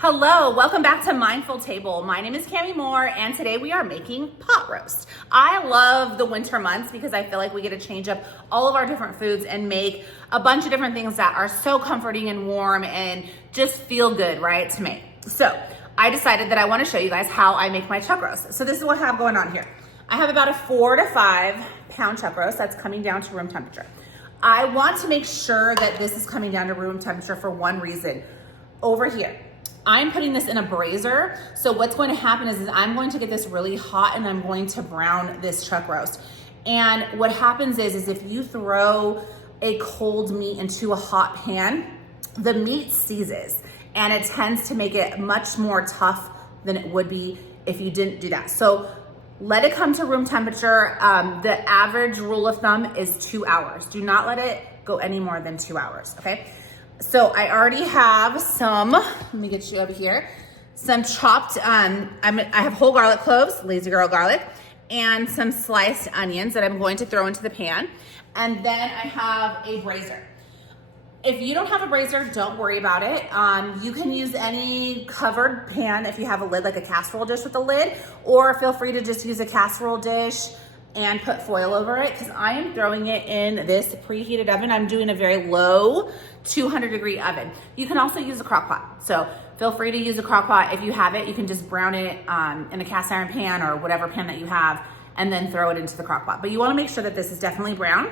Hello, welcome back to Mindful Table. My name is Cami Moore, and today we are making pot roast. I love the winter months because I feel like we get to change up all of our different foods and make a bunch of different things that are so comforting and warm and just feel good, right, to make. So I decided that I want to show you guys how I make my chuck roast. So this is what I have going on here. I have about a 4 to 5 pound chuck roast that's coming down to room temperature. I want to make sure that this is coming down to room temperature for one reason. Over here, I'm putting this in a brazier. So what's going to happen is I'm going to get this really hot and I'm going to brown this chuck roast. And what happens is if you throw a cold meat into a hot pan, the meat seizes and it tends to make it much more tough than it would be if you didn't do that. So let it come to room temperature. The average rule of thumb is 2 hours. Do not let it go any more than 2 hours, okay? So I already have some, let me get you over here, some chopped, I have whole garlic cloves, Lazy Girl garlic, and some sliced onions that I'm going to throw into the pan. And then I have a brazier. If you don't have a brazier, don't worry about it. You can use any covered pan if you have a lid, like a casserole dish with a lid, or feel free to just use a casserole dish and put foil over it, because I am throwing it in this preheated oven. I'm doing a very low 200-degree oven. You can also use a crock pot. So feel free to use a crock pot. If you have it, you can just brown it in a cast iron pan or whatever pan that you have, and then throw it into the crock pot. But you wanna make sure that this is definitely brown.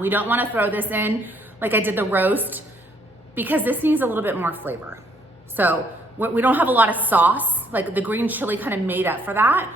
We don't wanna throw this in like I did the roast, because this needs a little bit more flavor. So we don't have a lot of sauce, like the green chili kind of made up for that.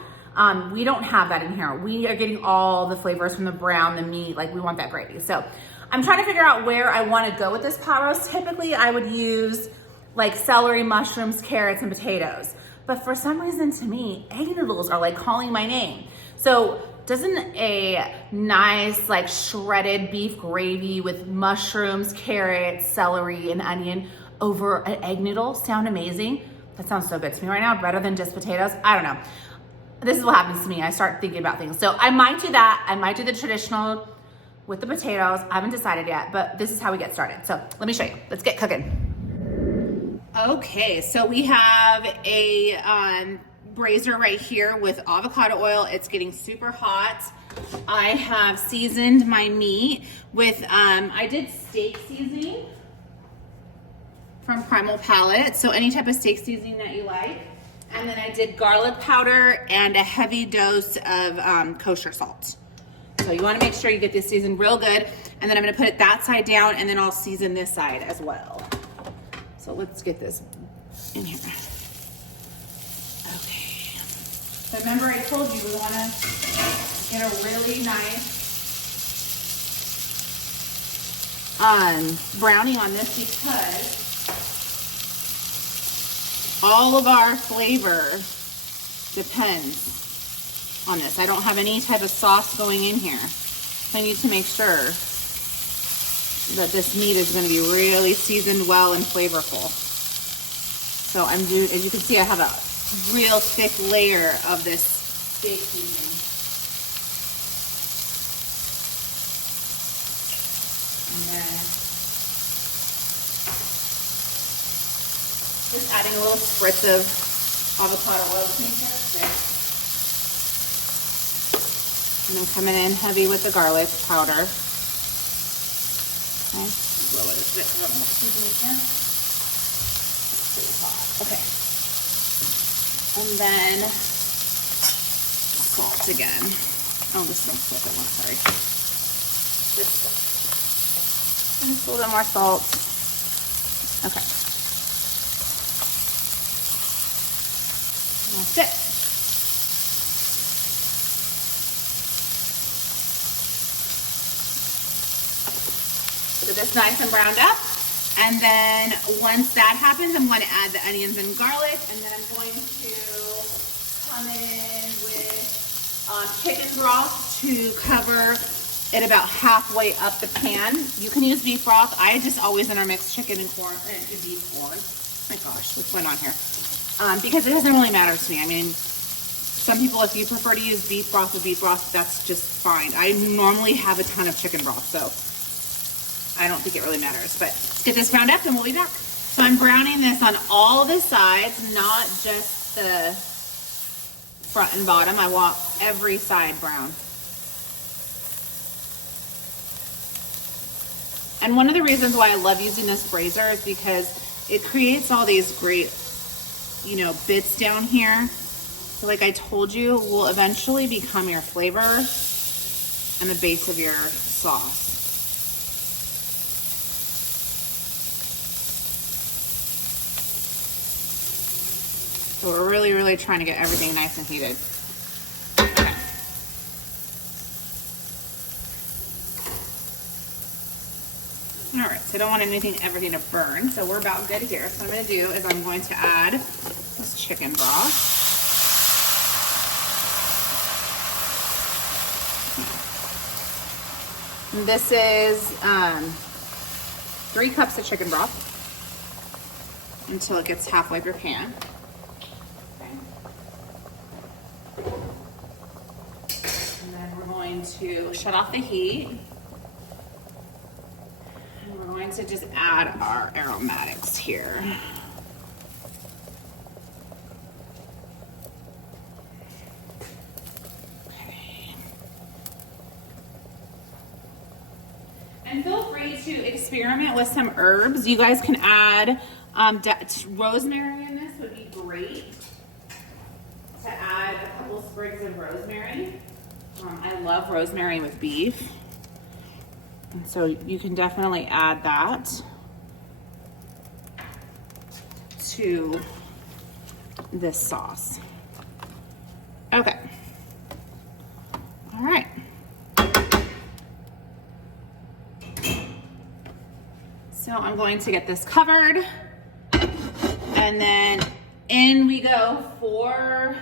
We don't have that in here. We are getting all the flavors from the brown, the meat, like we want that gravy. So I'm trying to figure out where I want to go with this pot roast. Typically I would use like celery, mushrooms, carrots, and potatoes. But for some reason to me, egg noodles are like calling my name. So doesn't a nice like shredded beef gravy with mushrooms, carrots, celery, and onion over an egg noodle sound amazing? That sounds so good to me right now, better than just potatoes. I don't know. This is what happens to me. I start thinking about things. So I might do that. I might do the traditional with the potatoes. I haven't decided yet, but this is how we get started. So let me show you. Let's get cooking. Okay, so we have a brazier right here with avocado oil. It's getting super hot. I have seasoned my meat with, I did steak seasoning from Primal Palette. So any type of steak seasoning that you like. And then I did garlic powder and a heavy dose of kosher salt. So you wanna make sure you get this seasoned real good. And then I'm gonna put it that side down, and then I'll season this side as well. So let's get this in here. Okay. So remember I told you we wanna get a really nice brownie on this, because all of our flavor depends on this. I don't have any type of sauce going in here. So I need to make sure that this meat is gonna be really seasoned well and flavorful. So I'm doing, as you can see, I have a real thick layer of this steak seasoning. And then just adding a little spritz of avocado oil to make sure. And then coming in heavy with the garlic powder. Okay. Lower this bit. It's pretty hot. Okay. And then salt again. Oh, this one's second one, sorry. Just a little more salt. Okay. That's it. So this nice and browned up. And then once that happens, I'm going to add the onions and garlic. And then I'm going to come in with chicken broth to cover it about halfway up the pan. You can use beef broth. I just always intermix chicken and corn, and beef corn. Oh my gosh, what's going on here? Because it doesn't really matter to me. I mean, some people, if you prefer to use beef broth with beef broth, that's just fine. I normally have a ton of chicken broth, so I don't think it really matters. But let's get this browned up and we'll be back. So I'm browning this on all the sides, not just the front and bottom. I want every side brown. And one of the reasons why I love using this brazier is because it creates all these great, you know, bits down here. So like I told you, will eventually become your flavor and the base of your sauce. So we're really, really trying to get everything nice and heated. Okay. All right, so I don't want everything to burn, so we're about good here. So what I'm gonna do is I'm going to add this chicken broth. And this is 3 cups of chicken broth until it gets halfway through pan. To shut off the heat, and we're going to just add our aromatics here. Okay. And feel free to experiment with some herbs. You guys can add rosemary in this would be great to add a couple sprigs of rosemary. I love rosemary with beef, and so you can definitely add that to this sauce. Okay. All right. So I'm going to get this covered, and then in we go for,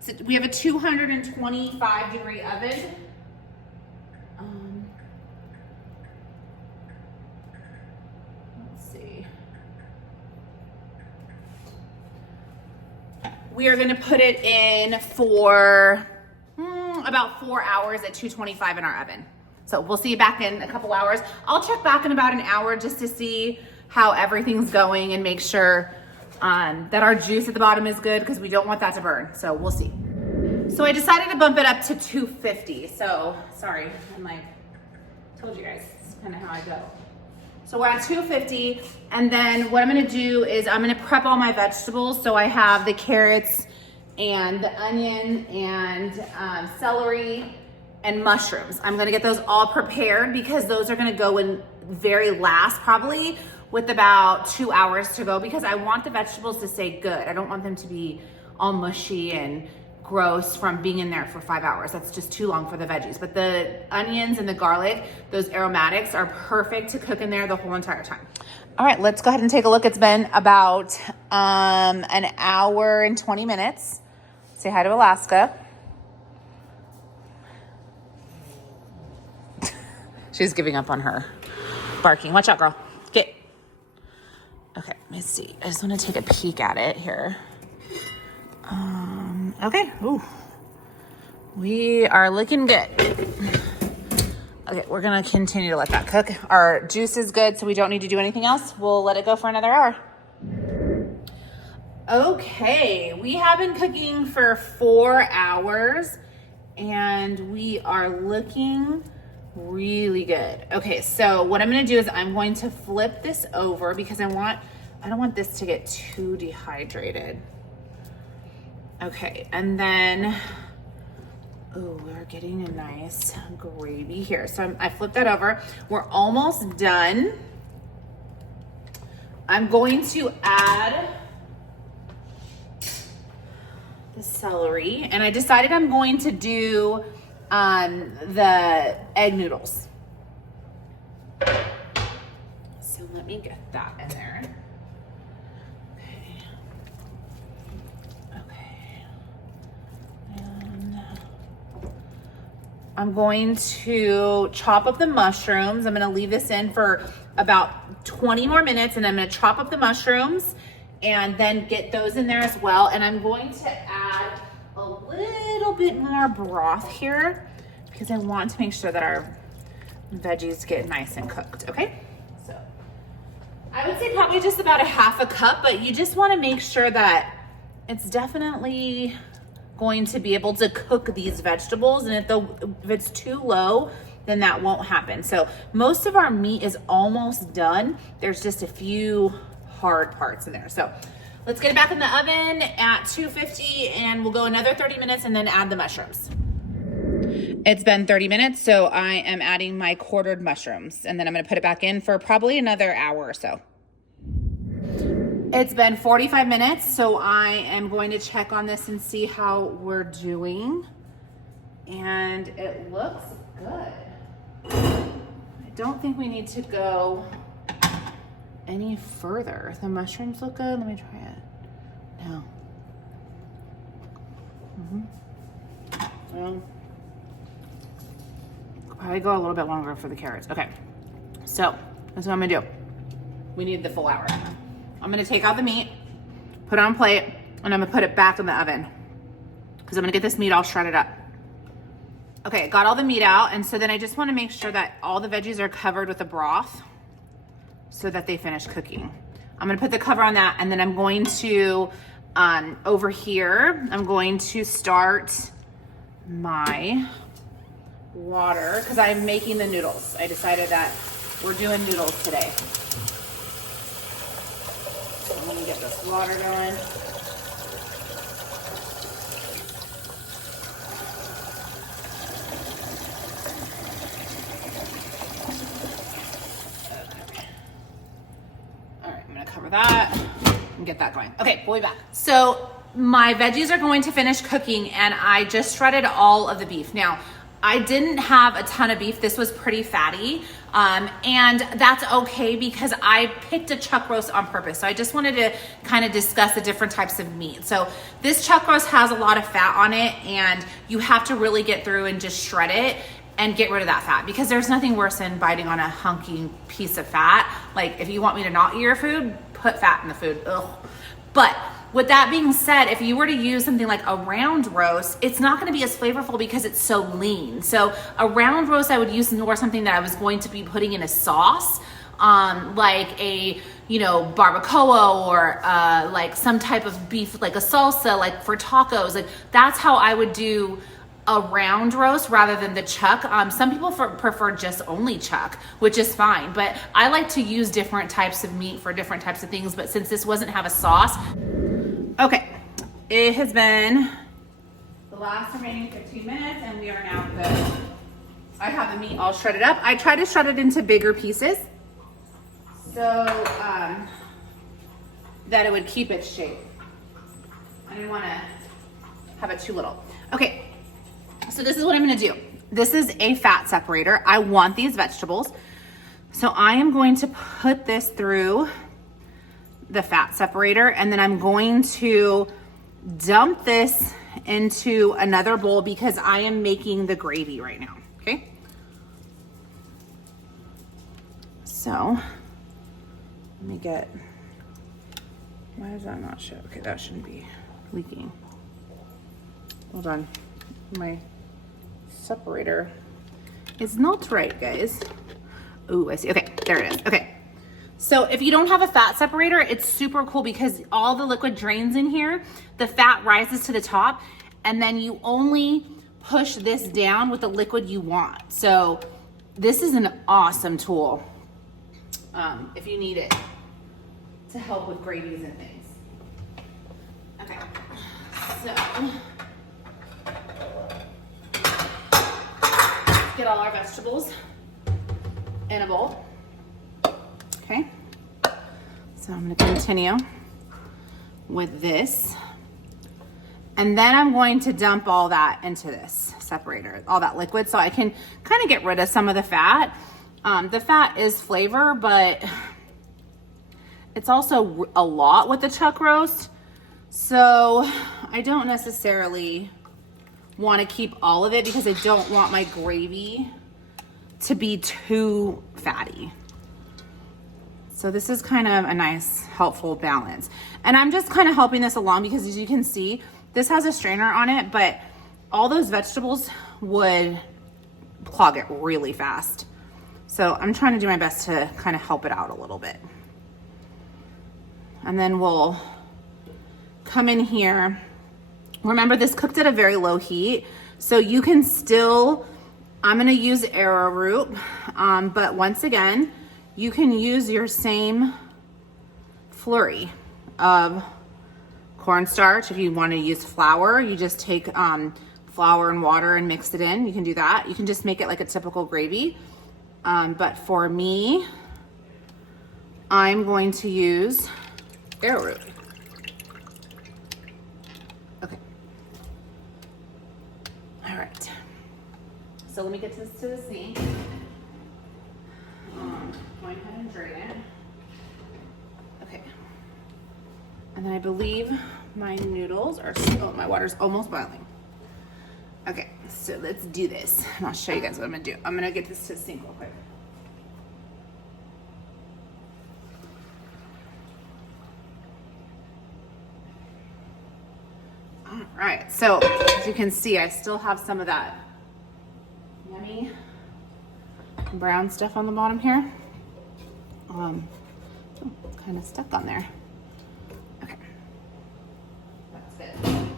so we have a 225 degree oven. Let's see. We are going to put it in for about 4 hours at 225 in our oven. So we'll see you back in a couple hours. I'll check back in about an hour just to see how everything's going and make sure that our juice at the bottom is good, because we don't want that to burn. So we'll see. So I decided to bump it up to 250. So sorry, I'm like, told you guys, this is kind of how I go. So we're at 250, and then what I'm gonna do is I'm gonna prep all my vegetables. So I have the carrots and the onion and celery and mushrooms. I'm gonna get those all prepared because those are gonna go in very last, probably with about 2 hours to go, because I want the vegetables to stay good. I don't want them to be all mushy and gross from being in there for 5 hours. That's just too long for the veggies. But the onions and the garlic, those aromatics are perfect to cook in there the whole entire time. All right, let's go ahead and take a look. It's been about an hour and 20 minutes. Say hi to Alaska. She's giving up on her barking. Watch out, girl. Get. Okay, let me see. I just want to take a peek at it here. Okay. Ooh. We are looking good. Okay, we're gonna continue to let that cook. Our juice is good, so we don't need to do anything else. We'll let it go for another hour. Okay, we have been cooking for 4 hours, and we are looking really good. Okay, so what I'm gonna do is I'm going to flip this over because I don't want this to get too dehydrated. Okay, and then, oh, we're getting a nice gravy here. So I flipped that over. We're almost done. I'm going to add the celery, and I decided I'm going to do the egg noodles. So let me get that in there. I'm going to chop up the mushrooms. I'm gonna leave this in for about 20 more minutes, and I'm gonna chop up the mushrooms and then get those in there as well. And I'm going to add a little bit more broth here because I want to make sure that our veggies get nice and cooked, okay? So I would say probably just about a half a cup, but you just want to make sure that it's definitely going to be able to cook these vegetables. And if it's too low, then that won't happen. So most of our meat is almost done. There's just a few hard parts in there. So let's get it back in the oven at 250 and we'll go another 30 minutes and then add the mushrooms. It's been 30 minutes, so I am adding my quartered mushrooms and then I'm gonna put it back in for probably another hour or so. It's been 45 minutes, so I am going to check on this and see how we're doing. And it looks good. I don't think we need to go any further. The mushrooms look good. Let me try it. No. Well, probably go a little bit longer for the carrots. Okay, so that's what I'm gonna do. We need the full hour. I'm gonna take out the meat, put it on a plate, and I'm gonna put it back in the oven because I'm gonna get this meat all shredded up. Okay, got all the meat out, and so then I just wanna make sure that all the veggies are covered with the broth so that they finish cooking. I'm gonna put the cover on that, and then I'm going to, over here, I'm going to start my water because I'm making the noodles. I decided that we're doing noodles today. So let me get this water going. All right, I'm gonna cover that and get that going. Okay, we'll be back. So my veggies are going to finish cooking and I just shredded all of the beef. Now, I didn't have a ton of beef. This was pretty fatty. And that's okay because I picked a chuck roast on purpose. So I just wanted to kind of discuss the different types of meat. So this chuck roast has a lot of fat on it and you have to really get through and just shred it and get rid of that fat because there's nothing worse than biting on a hunky piece of fat. Like if you want me to not eat your food, put fat in the food. Ugh. But with that being said, if you were to use something like a round roast, it's not going to be as flavorful because it's so lean. So a round roast, I would use more something that I was going to be putting in a sauce, like a, barbacoa or like some type of beef, like a salsa, like for tacos. Like that's how I would do a round roast rather than the chuck. Some people prefer just only chuck, which is fine. But I like to use different types of meat for different types of things. But since this wasn't have a sauce, okay, it has been the last remaining 15 minutes and we are now good. I have the meat all shredded up. I try to shred it into bigger pieces so that it would keep its shape. I didn't want to have it too little. Okay, so this is what I'm gonna do. This is a fat separator. I want these vegetables. So I am going to put this through the fat separator and then I'm going to dump this into another bowl because I am making the gravy right now, okay? So, let me get, why does that not show? Okay, that shouldn't be leaking. Hold on, my separator is not right, guys. Ooh, I see, okay, there it is, okay. So if you don't have a fat separator, it's super cool because all the liquid drains in here, the fat rises to the top, and then you only push this down with the liquid you want. So this is an awesome tool if you need it to help with gravies and things. Okay, so let's get all our vegetables in a bowl. Okay, so I'm going to continue with this. And then I'm going to dump all that into this separator, all that liquid, so I can kind of get rid of some of the fat. The fat is flavor, but it's also a lot with the chuck roast. So I don't necessarily want to keep all of it because I don't want my gravy to be too fatty. So this is kind of a nice, helpful balance. And I'm just kind of helping this along because as you can see, this has a strainer on it, but all those vegetables would clog it really fast. So I'm trying to do my best to kind of help it out a little bit. And then we'll come in here. Remember, this cooked at a very low heat, so you can still, I'm gonna use arrowroot, but once again, you can use your same flurry of cornstarch. If you want to use flour, you just take flour and water and mix it in. You can do that. You can just make it like a typical gravy. But for me, I'm going to use arrowroot. Okay. All right. So let me get this to the sink. Go ahead and drain it. Okay. And then I believe my noodles are, oh, my water's almost boiling. Okay, so let's do this. And I'll show you guys what I'm gonna do. I'm gonna get this to the sink real quick. All right, so as you can see, I still have some of that yummy brown stuff on the bottom here. Kind of stuck on there. Okay, that's good. All right,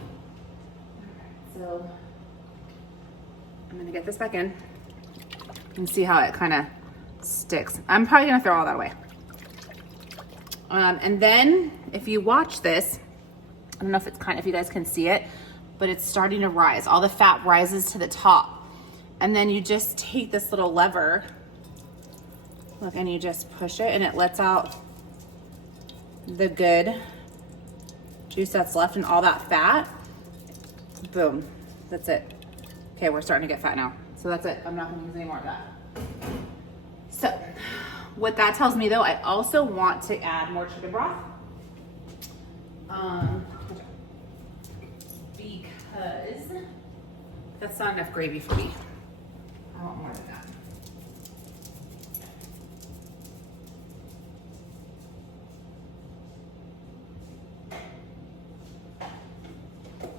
so I'm gonna get this back in and see how it kind of sticks. I'm probably gonna throw all that away. And then if you watch this, I don't know if it's if you guys can see it, but it's starting to rise. All the fat rises to the top. And then you just take this little lever, look, and you just push it and it lets out the good juice that's left and all that fat. Boom, that's it. Okay, we're starting to get fat now. So that's it, I'm not gonna use any more of that. So, what that tells me though, I also want to add more chicken broth. Because that's not enough gravy for me. I want more than that.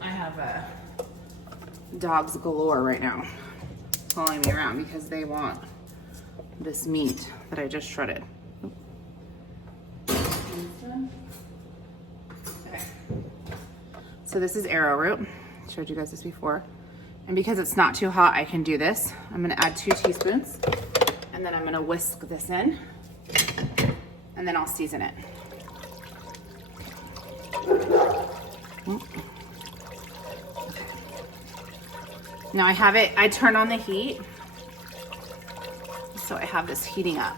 I have dogs galore right now following me around because they want this meat that I just shredded. Okay. So this is arrowroot. I showed you guys this before. And because it's not too hot, I can do this. I'm gonna add 2 teaspoons and then I'm gonna whisk this in and then I'll season it. Now I have it, I turn on the heat. So I have this heating up.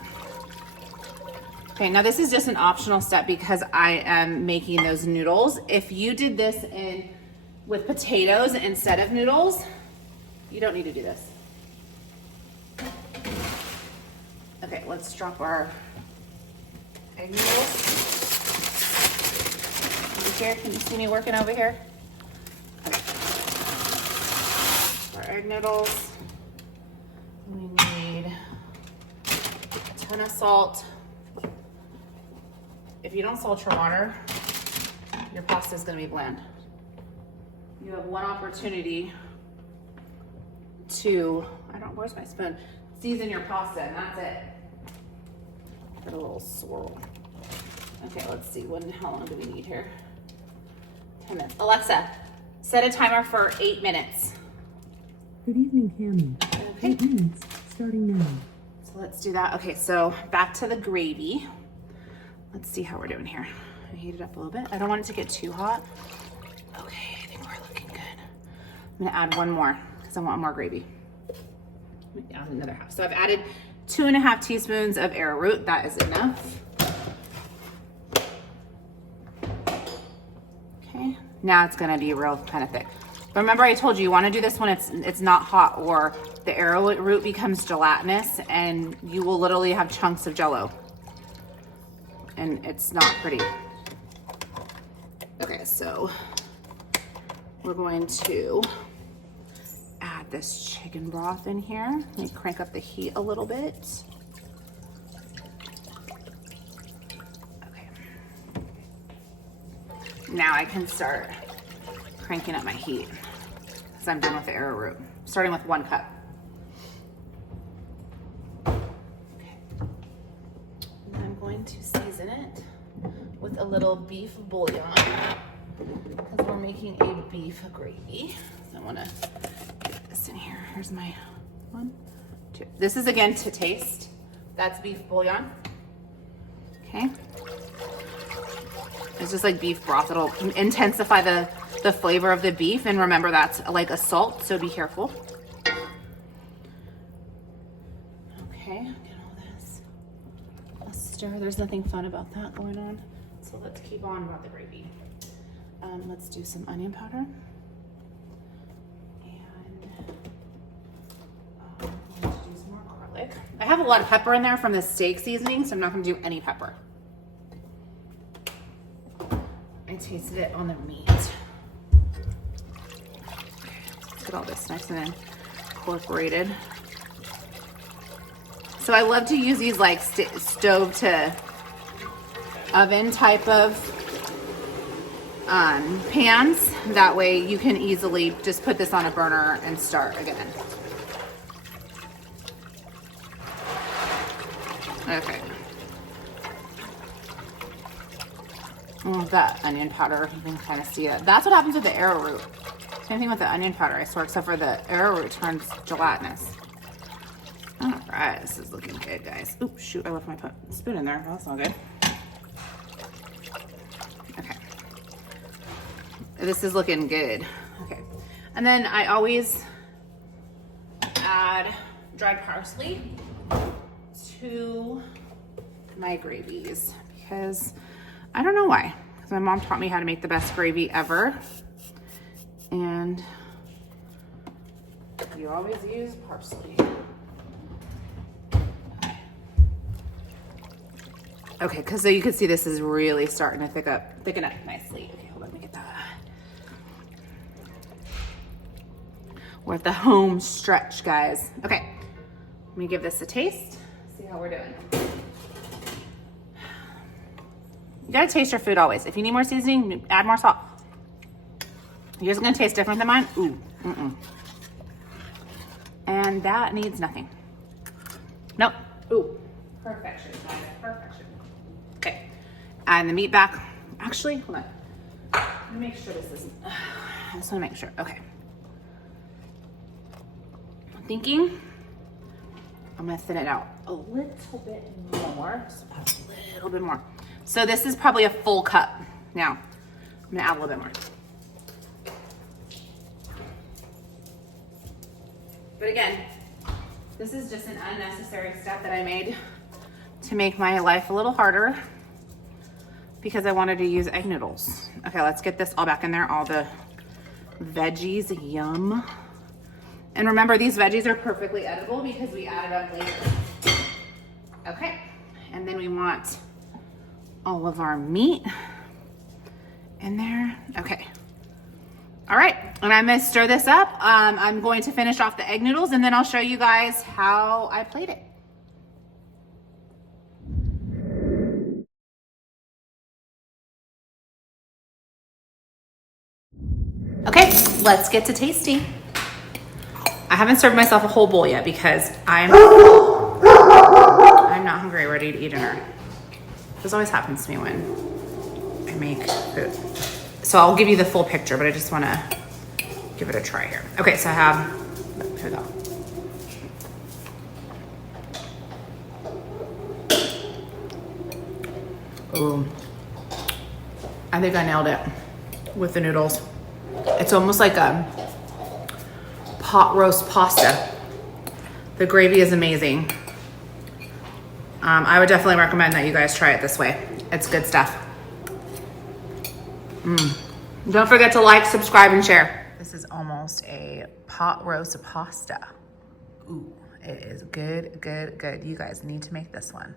Okay, now this is just an optional step because I am making those noodles. If you did this with potatoes instead of noodles, you don't need to do this. Okay, let's drop our egg noodles. Over here, can you see me working over here? Okay. Our egg noodles. We need a ton of salt. If you don't salt your water, your pasta is gonna be bland. You have one opportunity to, where's my spoon? Season your pasta and that's it. Get a little swirl. Okay, let's see, how long do we need here? 10 minutes. Alexa, set a timer for 8 minutes. Good evening, Cammie. Okay. 8 minutes, starting now. So let's do that. Okay, so back to the gravy. Let's see how we're doing here. I heat it up a little bit. I don't want it to get too hot. Okay, I think we're looking good. I'm gonna add one more because I want more gravy. Let me add another half. So I've added 2.5 teaspoons of arrowroot. That is enough. Okay, now it's gonna be real kind of thick. But remember I told you, you wanna do this when it's not hot or the arrowroot becomes gelatinous and you will literally have chunks of Jell-O. And it's not pretty. Okay, so we're going to add this chicken broth in here. Let me crank up the heat a little bit. Okay. Now I can start cranking up my heat because I'm done with the arrowroot. Starting with 1 cup. Okay. And I'm going to season it with a little beef bouillon because we're making a beef gravy. So I want to get this in here. Here's my 1, 2. This is again to taste. That's beef bouillon. Okay. It's just like beef broth. It'll intensify the flavor of the beef. And remember, that's like a salt, so be careful. Okay, get all this. I'll stir. There's nothing fun about that going on. So let's keep on about the gravy. Let's do some onion powder. I have a lot of pepper in there from the steak seasoning, so I'm not going to do any pepper. I tasted it on the meat. Let's get all this nice and incorporated. So I love to use these like stove to oven type of pans. That way you can easily just put this on a burner and start again. Okay. Oh, that onion powder, you can kind of see it. That's what happens with the arrowroot. Same thing with the onion powder, I swear, except for the arrowroot turns gelatinous. All right, this is looking good, guys. Oops, shoot, I left my spoon in there. That's not good. Okay. This is looking good. Okay. And then I always add dried parsley to my gravies because I don't know why. Because my mom taught me how to make the best gravy ever. And you always use parsley. Okay, because so you can see this is really starting to thicken up nicely. Okay, hold on, let me get that. We're at the home stretch, guys. Okay, let me give this a taste. See how we're doing. You gotta taste your food always. If you need more seasoning, add more salt. Yours is gonna taste different than mine. Ooh, And that needs nothing. Nope. Ooh, perfection, guys, perfection. Okay, and the meat back. Actually, hold on. Let me make sure this is, I just wanna make sure, okay. I'm thinking I'm gonna thin it out a little bit more, just a little bit more. So this is probably a full cup. Now, I'm gonna add a little bit more. But again, this is just an unnecessary step that I made to make my life a little harder because I wanted to use egg noodles. Okay, let's get this all back in there, all the veggies, yum. And remember, these veggies are perfectly edible because we added up later. Okay, and then we want all of our meat in there. Okay. All right, and I'm gonna stir this up. I'm going to finish off the egg noodles and then I'll show you guys how I plate it. Okay, let's get to tasting. I haven't served myself a whole bowl yet because I'm not hungry, ready to eat dinner. This always happens to me when I make food. So I'll give you the full picture, but I just want to give it a try here. Okay, so I have, here we go. Ooh, I think I nailed it with the noodles. It's almost like a pot roast pasta. The gravy is amazing. I would definitely recommend that you guys try it this way. It's good stuff. Don't forget to like, subscribe, and share. This is almost a pot roast pasta. Ooh, it is good, good, good. You guys need to make this one.